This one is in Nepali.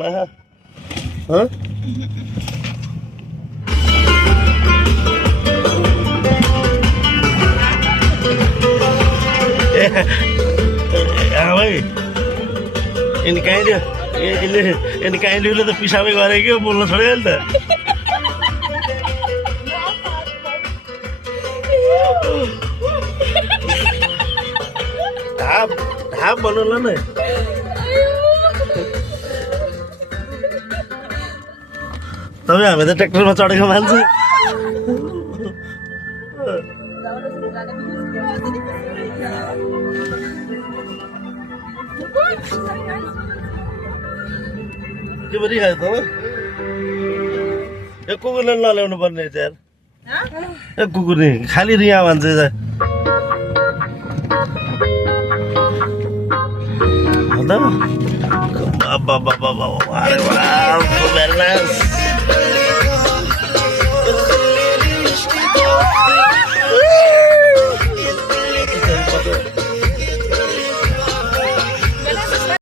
ना हाँ भाइ यिनी कहीँ दियो यिनी कहीँ दियोले त पिसाबै गरे कि बोल्न छोड्यो नि त ढाप भन्नु ल न तपाईँ हामी त ट्र्याक्टरमा चढेको मान्छे के परिखायो त यो कुकुरले नल्याउनु पर्ने यार ए कुकुर नि खालि रिया भन्छ Very nice.